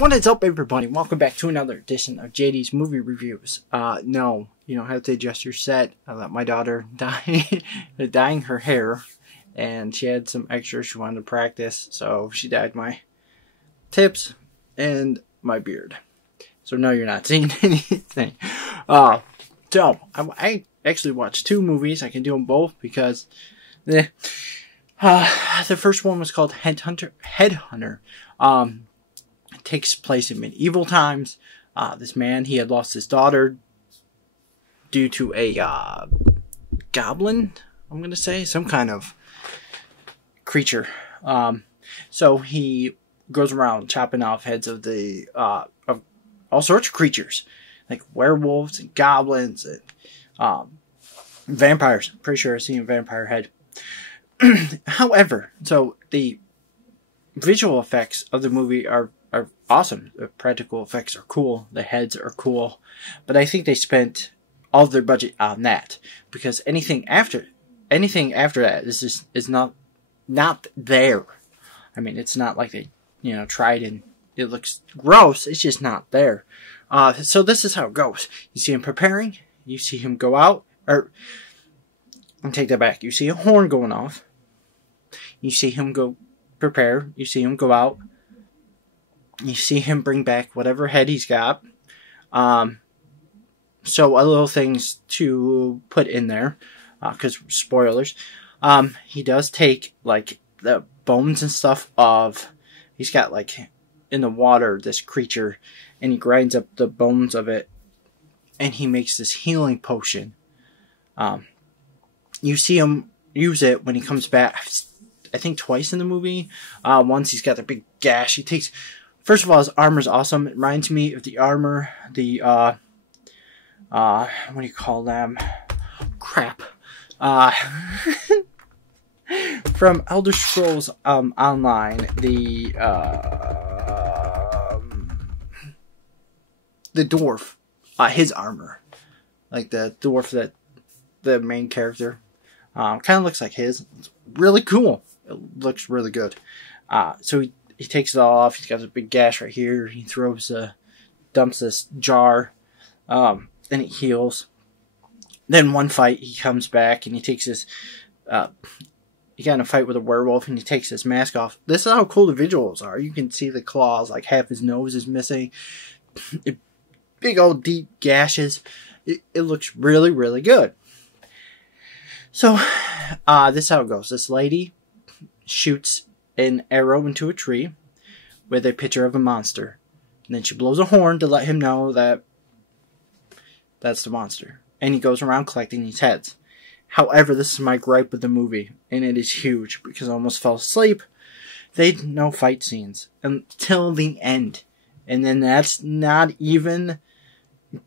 What is up, everybody? Welcome back to another edition of JD's Movie Reviews. No, you don't have to adjust your set. I let my daughter dyeing her hair, and she had some extra she wanted to practice, so she dyed my tips and my beard. So no, you're not seeing anything. So I actually watched two movies. I can do them both because the first one was called Headhunter. It takes place in medieval times. This man, he had lost his daughter due to a goblin, I'm going to say, some kind of creature. So he goes around chopping off heads of of all sorts of creatures, like werewolves and goblins and vampires. Pretty sure I've seen a vampire head. However, so the visual effects of the movie are awesome. The practical effects are cool. The heads are cool. But I think they spent all of their budget on that, because anything after that is not there. I mean, it's not like they tried and it looks gross. It's just not there. So this is how it goes. You see him preparing. You see him go out. Or I'll take that back. You see a horn going off. You see him go prepare. You see him go out. You see him bring back whatever head he's got. So a little things to put in there, because spoilers. He does take like the bones and stuff of. He's got like in the water this creature, and he grinds up the bones of it, and he makes this healing potion. You see him use it when he comes back. I think twice in the movie. Once he's got the big gash. He takes. First of all, his armor's awesome. It reminds me of the armor, what do you call them? Crap. From Elder Scrolls Online, the dwarf, his armor. Like the dwarf that the main character kind of looks like his. It's really cool. It looks really good. So he takes it all off. He's got a big gash right here. He dumps this jar, and it heals. Then one fight, he comes back and he takes his, he got in a fight with a werewolf and he takes his mask off. This is how cool the visuals are. You can see the claws, like half his nose is missing. Big old deep gashes. It looks really, really good. So, this is how it goes. This lady shoots an arrow into a tree with a picture of a monster. And then she blows a horn to let him know that that's the monster. And he goes around collecting these heads. However, this is my gripe with the movie, and it is huge because I almost fell asleep. They had no fight scenes until the end. And then that's not even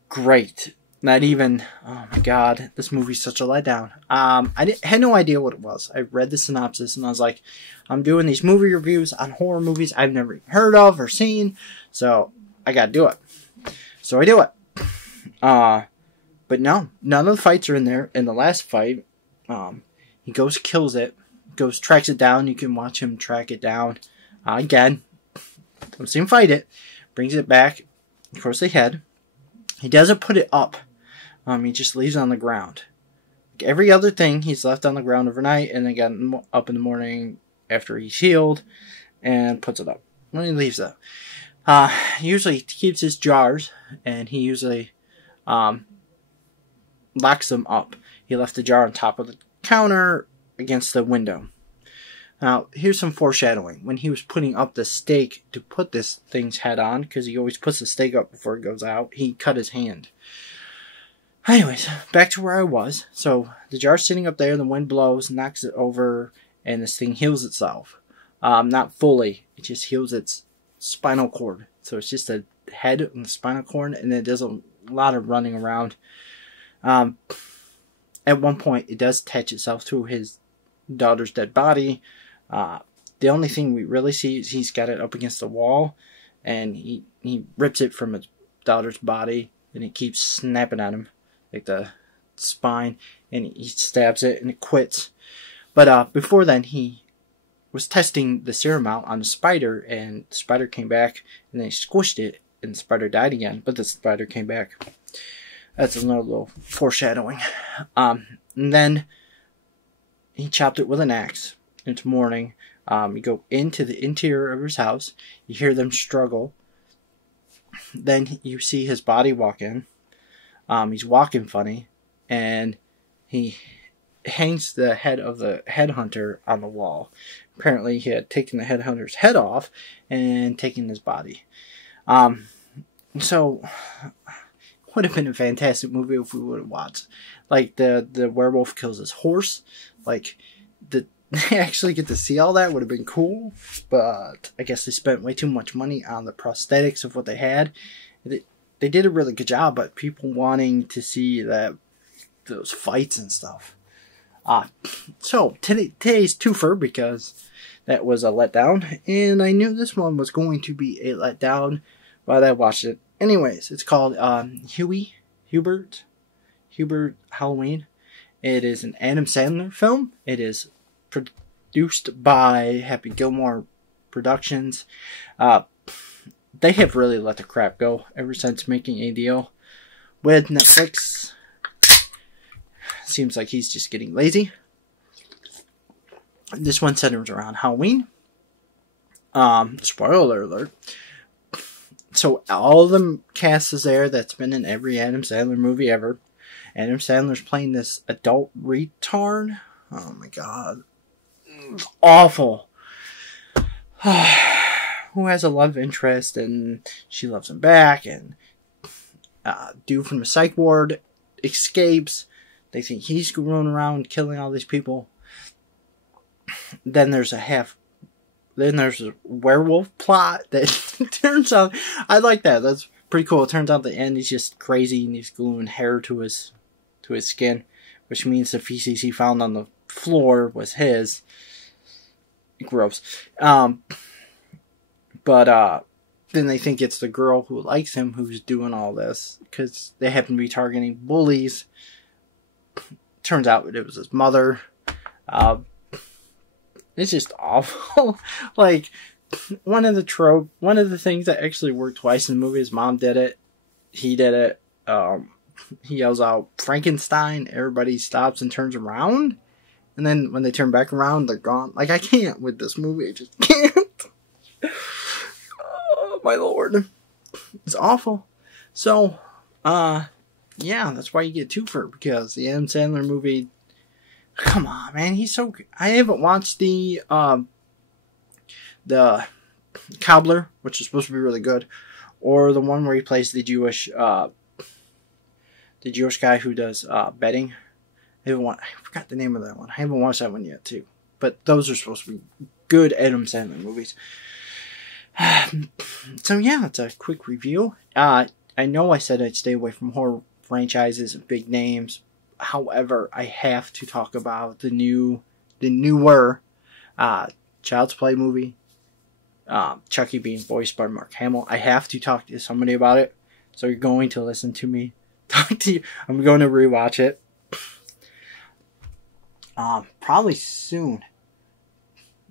great. Not even, oh my god, this movie's such a letdown. I had no idea what it was. I read the synopsis and I was like, I'm doing these movie reviews on horror movies I've never even heard of or seen, so I gotta do it. So I do it. But no, none of the fights are in there. In the last fight, he goes, kills it, tracks it down. You can watch him track it down. Again, don't see him fight it. Brings it back. Of course, the head. He doesn't put it up. He just leaves it on the ground. Like every other thing, he's left on the ground overnight, and then got up in the morning after he's healed, and puts it up. When he leaves it. Usually he keeps his jars, and he usually locks them up. He left the jar on top of the counter against the window. Now, here's some foreshadowing. When he was putting up the stake to put this thing's head on, because he always puts the stake up before it goes out, he cut his hand. Anyways, back to where I was. So, the jar's sitting up there, the wind blows, knocks it over, and this thing heals itself. Not fully, it just heals its spinal cord. So, it's just a head and the spinal cord, and it does a lot of running around. At one point, it does attach itself to his daughter's dead body. The only thing we really see is he's got it up against the wall, and he rips it from his daughter's body, and it keeps snapping at him, like the spine, and he stabs it, and it quits. But before then, he was testing the serum out on a spider, and the spider came back, and they squished it, and the spider died again, but the spider came back. That's another little foreshadowing. And then he chopped it with an axe. It's morning. You go into the interior of his house. You hear them struggle. Then you see his body walk in. He's walking funny, and he hangs the head of the headhunter on the wall. Apparently, he had taken the headhunter's head off and taken his body. So, would have been a fantastic movie if we would have watched. Like, the werewolf kills his horse. Like, they actually get to see all that. Would have been cool. But I guess they spent way too much money on the prosthetics of what they had. They did a really good job, but people wanting to see those fights and stuff. So today's twofer, because that was a letdown, and I knew this one was going to be a letdown, but I watched it anyways. It's called Hubert Halloween. It is an Adam Sandler film. It is produced by Happy Gilmore Productions. They have really let the crap go ever since making a deal with Netflix. Seems like he's just getting lazy. This one centers around Halloween. Spoiler alert. So all the cast is there that's been in every Adam Sandler movie ever. Adam Sandler's playing this adult retard. Oh my god. It's awful. Who has a love interest, and she loves him back, and dude from the psych ward escapes. They think he's going around killing all these people. Then there's a werewolf plot that turns out, I like that. That's pretty cool. It turns out at the end he's just crazy and he's gluing hair to his skin, which means the feces he found on the floor was his. Gross. But then they think it's the girl who likes him who's doing all this, because they happen to be targeting bullies. Turns out it was his mother. It's just awful. Like, one of the things that actually worked twice in the movie, his mom did it. He did it. He yells out, Frankenstein. Everybody stops and turns around. And then when they turn back around, they're gone. Like, I can't with this movie. I just can't. Oh, my lord. It's awful. So, yeah, that's why you get twofer, because the Adam Sandler movie, come on, man, he's so good. I haven't watched the Cobbler, which is supposed to be really good, or the one where he plays the Jewish guy who does betting. I forgot the name of that one. I haven't watched that one yet, too. But those are supposed to be good Adam Sandler movies. So, yeah, it's a quick review. I know I said I'd stay away from horror franchises and big names. However, I have to talk about the newer Child's Play movie. Chucky being voiced by Mark Hamill. I have to talk to somebody about it. So you're going to listen to me talk to you. I'm going to rewatch it. Probably soon.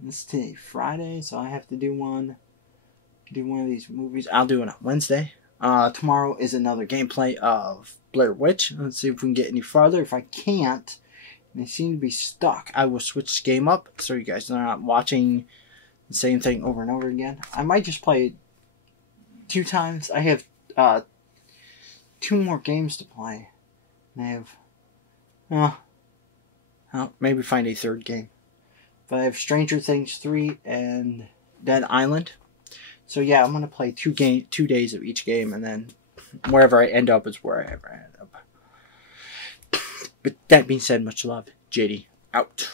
It's today, Friday, so I have to do one of these movies. I'll do it on Wednesday. Tomorrow is another gameplay of Blair Witch. Let's see if we can get any farther. If I can't, and I seem to be stuck, I will switch the game up so you guys are not watching the same thing over and over again. I might just play it 2 times. I have 2 more games to play. And I have I'll maybe find a 3rd game. But I have Stranger Things 3 and Dead Island. So yeah, I'm going to play 2 days of each game, and then wherever I end up is wherever I end up. But that being said, much love. JD, out.